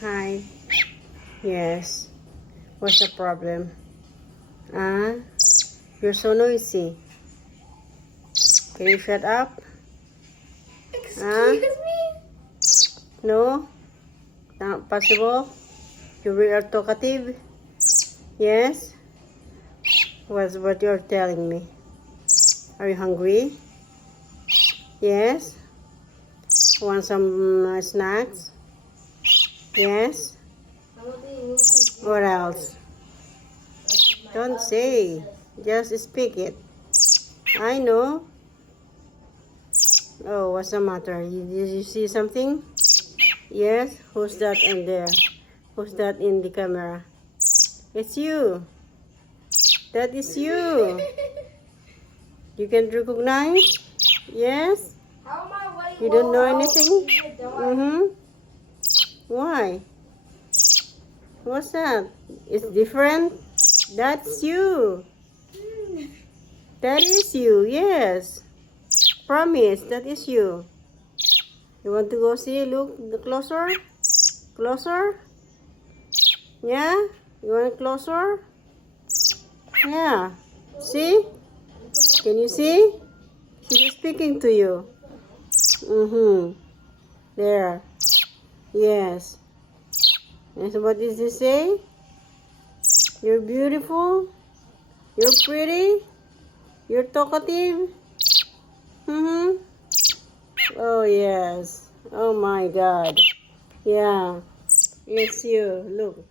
Hi. Yes. What's the problem? You're so noisy. Can you shut up? Excuse me? No? Not possible? You are talkative? Yes? What's what you're telling me? Are you hungry? Yes? Want some snacks? Yes? What else? Don't say. Just speak it. I know. Oh, what's the matter? Did you see something? Yes? Who's that in there? Who's that in the camera? It's you. That is you. You can recognize? Yes? How am I letting You don't know Lola out anything? in the dark? Mm-hmm. Why? What's that? It's different? That's you. That is you, yes. Promise, that is you. You want to go see? Look closer? Closer? Yeah? You want closer? Yeah. See? Can you see? She's speaking to you. Mm-hmm. There. Yes. And so what does it say? You're beautiful. You're pretty. You're talkative. Mm-hmm. Oh, yes. Oh, my God. Yeah. It's you. Look.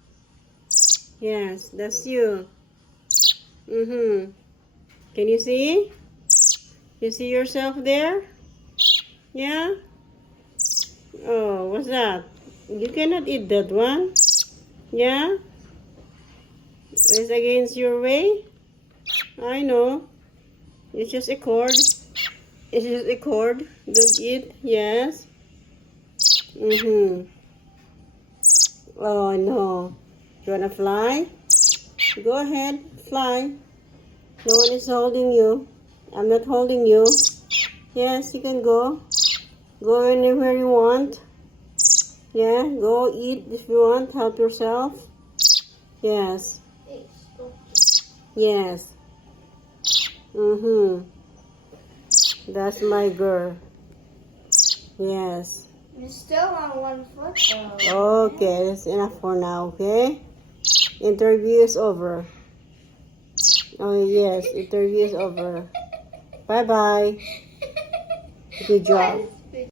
Yes, that's you. Mm-hmm. Can you see? You see yourself there? Yeah? Oh, what's that? You cannot eat that one. Yeah? It's against your way? I know. It's just a cord. It's just a cord. Don't eat. Yes. Mm-hmm. Oh, no. You wanna fly? Go ahead. Fly. No one is holding you. I'm not holding you. Yes, you can go. Go anywhere you want. Yeah, go eat if you want. Help yourself. Yes. Hey, stop. Yes. Mm-hmm. That's my girl. Yes. You're still on one foot though. Okay, that's enough for now, okay? Interview is over. Oh, yes, interview is over. Bye-bye. Good job.